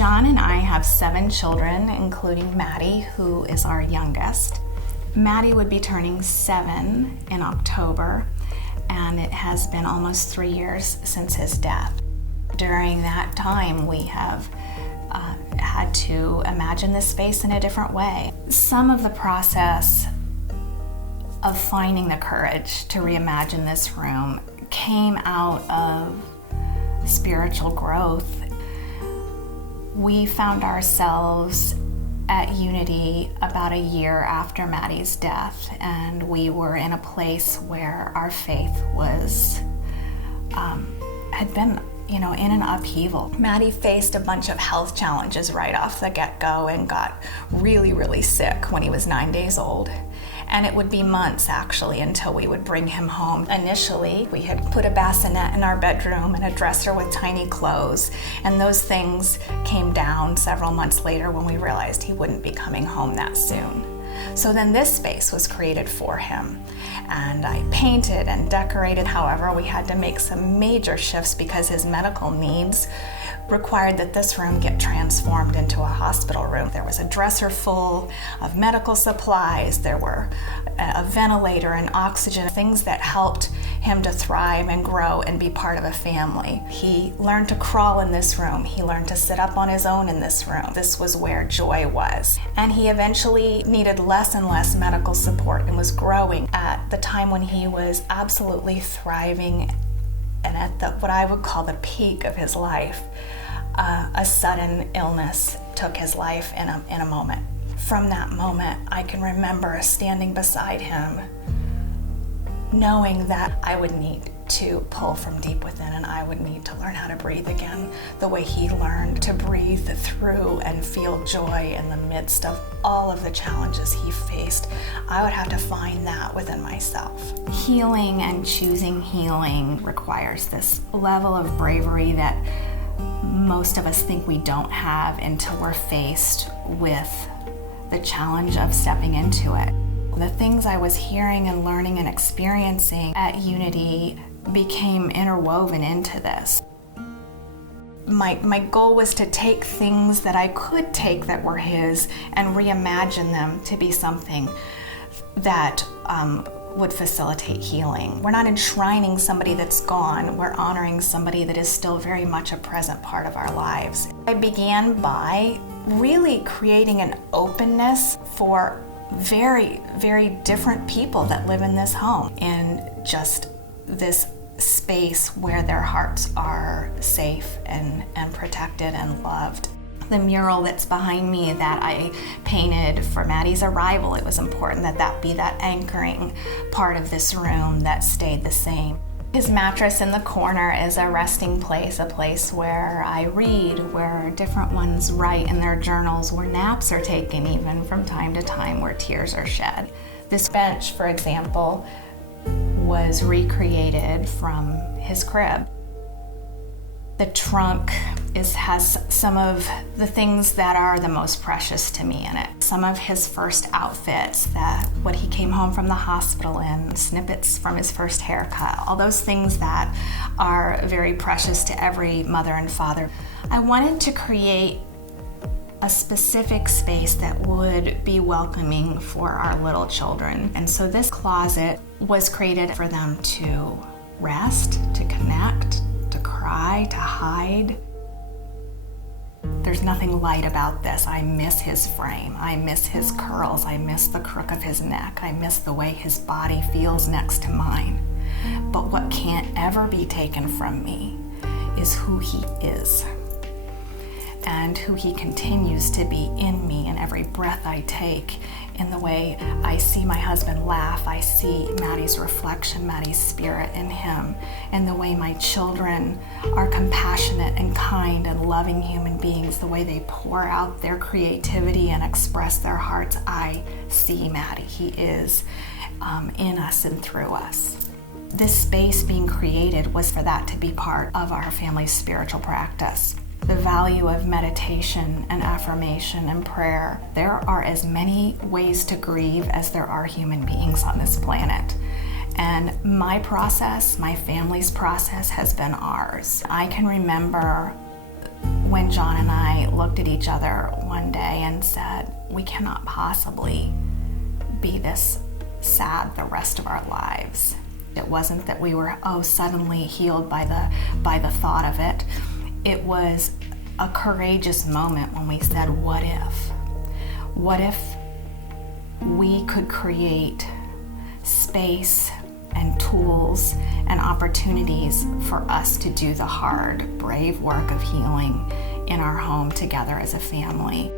John and I have 7 children, including Mattie, who is our youngest. Mattie would be turning 7 in October, and it has been almost 3 years since his death. During that time, we have had to imagine this space in a different way. Some of the process of finding the courage to reimagine this room came out of spiritual growth. We found ourselves at Unity about a year after Mattie's death, and we were in a place where our faith was had been in an upheaval. Mattie faced a bunch of health challenges right off the get-go and got really, really sick when he was 9 days old. And it would be months, actually, until we would bring him home. Initially, we had put a bassinet in our bedroom and a dresser with tiny clothes, and those things came down several months later when we realized he wouldn't be coming home that soon. So then this space was created for him, and I painted and decorated. However, we had to make some major shifts because his medical needs required that this room get transformed into a hospital room. There was a dresser full of medical supplies, there were a ventilator and oxygen, things that helped him to thrive and grow and be part of a family. He learned to crawl in this room. He learned to sit up on his own in this room. This was where joy was. And he eventually needed less and less medical support and was growing at the time when he was absolutely thriving and at what I would call the peak of his life. A sudden illness took his life in a moment. From that moment, I can remember standing beside him, knowing that I would need to pull from deep within and I would need to learn how to breathe again the way he learned to breathe through and feel joy in the midst of all of the challenges he faced. I would have to find that within myself. Healing and choosing healing requires this level of bravery that most of us think we don't have until we're faced with the challenge of stepping into it. The things I was hearing and learning and experiencing at Unity became interwoven into this. My goal was to take things that I could take that were his and reimagine them to be something that would facilitate healing. We're not enshrining somebody that's gone, we're honoring somebody that is still very much a present part of our lives. I began by really creating an openness for very, very different people that live in this home, in just this space where their hearts are safe and protected and loved. The mural that's behind me that I painted for Mattie's arrival, it was important that that be that anchoring part of this room that stayed the same. His mattress in the corner is a resting place, a place where I read, where different ones write in their journals, where naps are taken even from time to time, where tears are shed. This bench, for example, was recreated from his crib. The trunk has some of the things that are the most precious to me in it. Some of his first outfits, what he came home from the hospital in, snippets from his first haircut, all those things that are very precious to every mother and father. I wanted to create a specific space that would be welcoming for our little children. And so this closet was created for them to rest, to connect, to cry, to hide. There's nothing light about this. I miss his frame. I miss his curls. I miss the crook of his neck. I miss the way his body feels next to mine. But what can't ever be taken from me is who he is and who he continues to be in me in every breath I take. In the way I see my husband laugh, I see Mattie's reflection, Mattie's spirit in him. In the way my children are compassionate and kind and loving human beings, the way they pour out their creativity and express their hearts, I see Mattie. He is in us and through us. This space being created was for that to be part of our family's spiritual practice. The value of meditation and affirmation and prayer. There are as many ways to grieve as there are human beings on this planet. And my process, my family's process has been ours. I can remember when John and I looked at each other one day and said, we cannot possibly be this sad the rest of our lives. It wasn't that we were, suddenly healed by the thought of it. It was a courageous moment when we said, what if? What if we could create space and tools and opportunities for us to do the hard, brave work of healing in our home together as a family?